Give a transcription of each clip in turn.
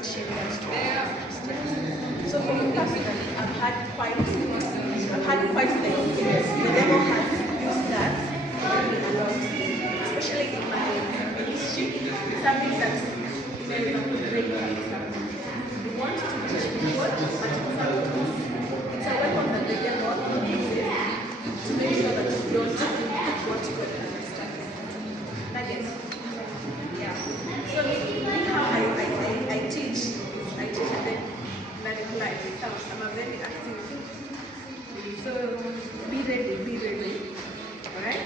what shame does to Christians. So for me personally, I've had quite the experience. The devil has used that a lot, especially in my ministry. Something that's very great. You want to teach people, but it's a weapon that the devil uses to make sure that you don't want to go to understand. Nuggets. Yeah. So how I teach and then like life. I'm a very active. So be ready. Alright?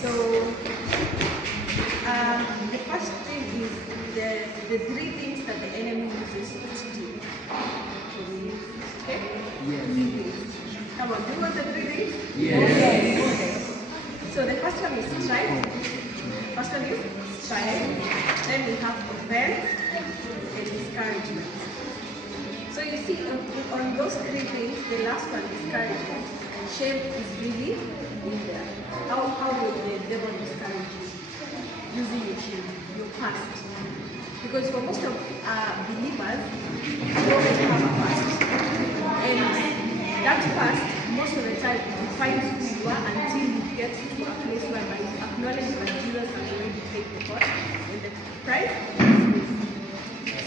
So the first thing is the three things that the enemy uses to steal. Okay? Yes. 3 things. Come on, do you want the 3 things? Yes. Okay. So the first one is strife. Then we have offense and discouragement. So you see on those 3 things, the last one, discouragement, shame is really in there. How will the devil discourage you? Using your shame, your past. Because for most of believers, we always have a past. And that past, most of the time, defines who you are until you get to a place where you acknowledge that Jesus has already paid the cost and the price.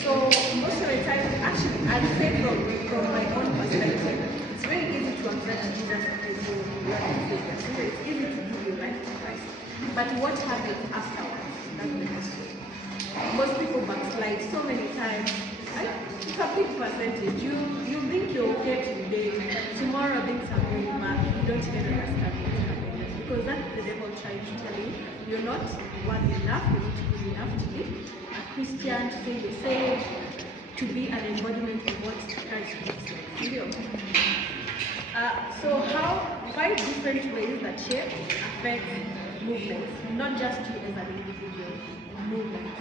So most of the time, actually, I'd say from my own perspective, it's very easy to accept Jesus as your Lord and Savior. So it's easy to give your life to Christ. But what happens afterwards? That's the question. Most people backslide so many times. It's a big percentage. You think you're okay today, tomorrow things are going bad. You don't even understand what's happening. Because that's the devil trying to tell you, you're not worthy enough, you're not good enough to be a Christian, to say the same, to be an embodiment of what Christ looks like. So 5 different ways that shame affects movements, not just you as an individual, movements.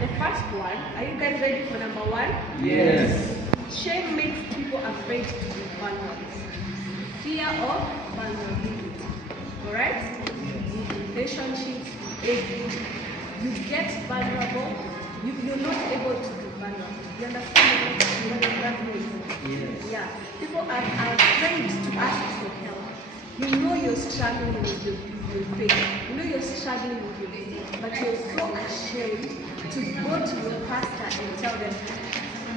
The first one, are you guys ready for number 1? Yes. Shame makes people afraid to be vulnerable. Fear of vulnerability. Alright? In relationships, you get vulnerable, you're not able to be vulnerable. You understand what that means? Yes. Yeah. People are afraid to ask for help. You know you're struggling with your faith. You know you're struggling with your faith, but you're so ashamed to go to your pastor and tell them,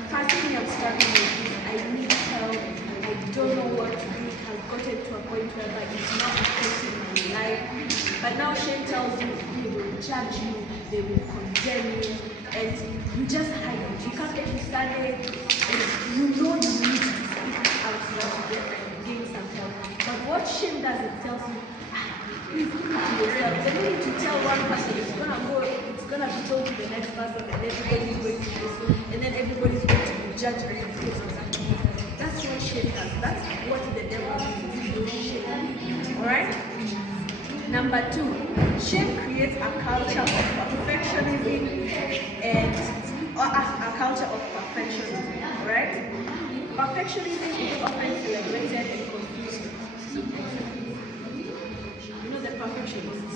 Pastor, I'm struggling with this. I need help. I don't know what to do. I've gotten to a point where it's not affecting my life. But now shame tells you they will judge you, they will condemn you, and you just hide it. You come every Sunday and you know you need to speak out now to gain some help. But what shame does, it tells you, please keep it to yourself. The minute you tell one person, it's gonna be told to the next person, and everybody's going to listen, and then everybody's going to be judged and because of that. That's what shame does. That's what the devil uses to shame. Alright? Number 2, shame creates a culture of perfectionism and a culture of perfectionism. Alright? Perfectionism is often celebrated and confused. You know the perfectionists?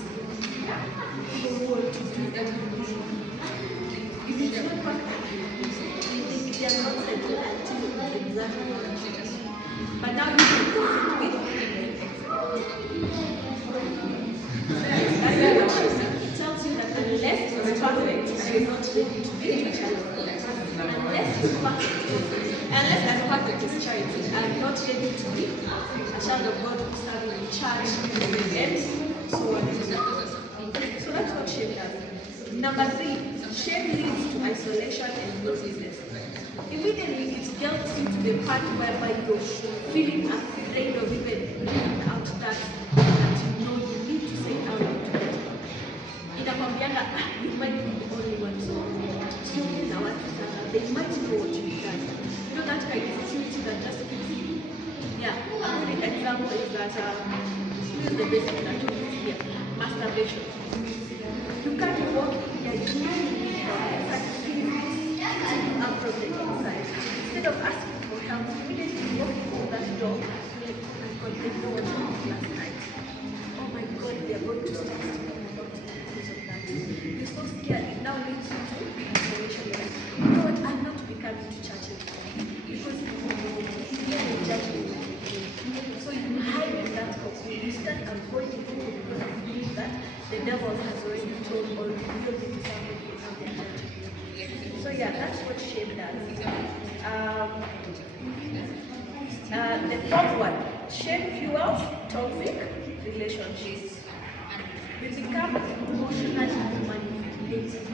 People who want to do everything. If it's not perfect, they are not able until it's exactly what it is. But now you can put it it tells you that unless it's perfect, you're not ready to be a child of God. Unless I'm perfect as charity, I'm not ready to be a child of God who's serving in church, and so on and so forth. So that's what shame does. Number 3, shame leads to isolation and loneliness. Immediately it gets you to the part whereby you're feeling afraid of even bringing out that you know you need to say out to them. Inakwambianga, you might be the only one, so na watu sana, they might know what you've done. You know that kind of security that just keeps you. Yeah, a good example is that use the basic that we use here, masturbation. You can't walk in here, you know you need help. It's like feeling up from the inside. Instead of asking for help, immediately walk through that door and God, they know what you did last night. Oh my God, they are going to start speaking about it because of that. You're so scared, it now leads you to isolation. You know what The fourth one, shame fuels toxic relationships. You become emotionally manipulated.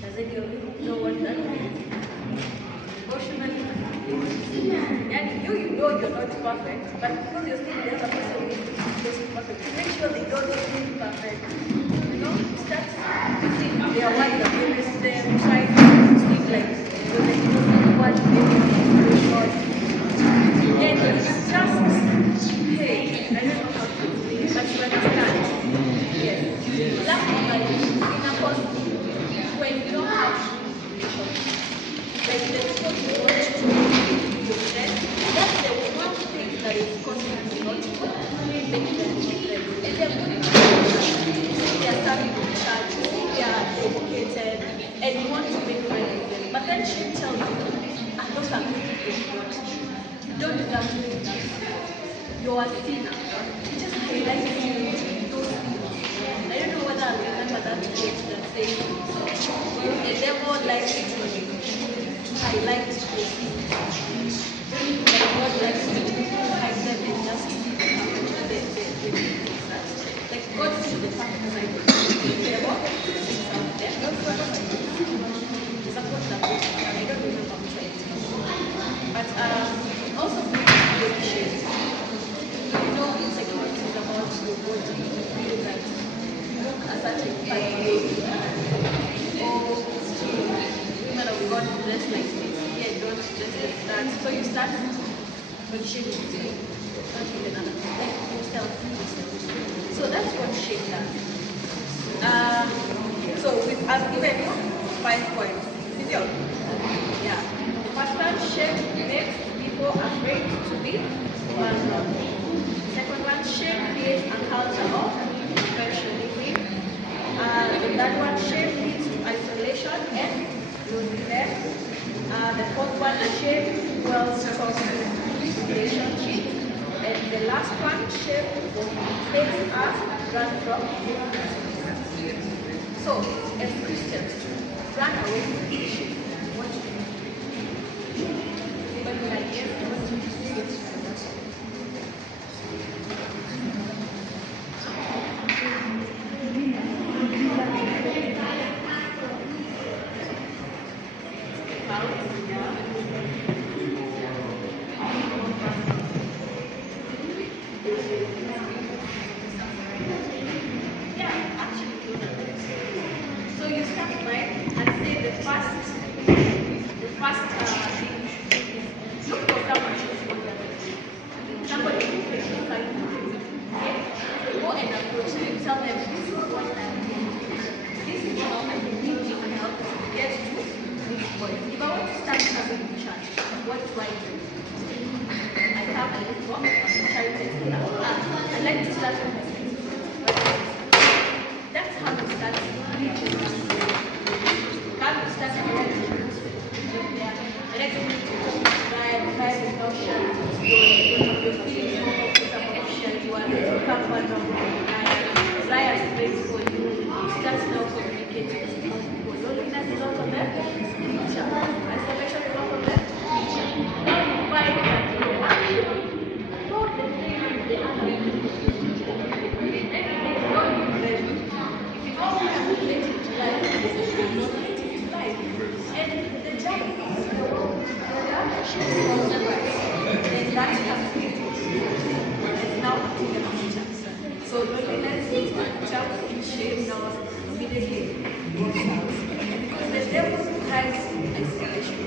Does any of you know what that means? Emotionally manipulated. And you know you're not perfect, but because you're still the other person who is perfect, to make sure they don't feel perfect. You know, start using their words against them, try to speak like they don't want to be God. And it's just, hey, I don't know how to explain it, but you understand. Yes. That's like in a positive, when you don't have relationship, like the people you want to be your friend, that's the one thing that is causing you not to make them your friends. And they're good they are serving in church, they are educated, and you want to make friends with them. But then she tells you, and those are good people. You don't deserve to be that. You're a sinner. She just highlights you those things. I don't know whether I remember that quote that says, the devil likes to highlight your sins. Like God likes to hide them and just see the things that, like God sees the perfect side of the devil, sees out there. There's a quote that goes, I don't remember which one it is. But it also brings shame. You know, insecurity is about your body, you feel that you look a certain type of way. Oh, women of God dress like this, yeah, don't dress like that. So you start when shame is like, not even another, like yourself. So that's what shame does. So I've given you 5 points. Is it yours? Yeah. First one, shame makes people afraid to be vulnerable. Second one, shame creates a culture of perfectionism. The third one, shame leads to isolation and loneliness. The fourth one, shame fuels toxic relationships. And the last one, shame makes us run from it. So, as Christians, run away from shame. What do you do? Anybody like yes? So you start right and say the first thing is look for someone who's older than you. Somebody who can find you. Okay? Go and approach them. Tell them this is what I'm doing. This is how I need your help to get to this point. If I want to start having a church, what do I do? I have a little book, I'm trying to explain. I like to start with this. That's how we start reaching out. How we start reaching out. The next thing is try without sharing. You're feeling more comfortable to share one. Become one of the Raya is great for you. Start now communicating with people. Loneliness is not on them. Teacher. Isolation is not on them. Teacher. Now you find that you actually know the thing the other people. So loneliness is in shame now immediately goes out. Because the devil hides isolation.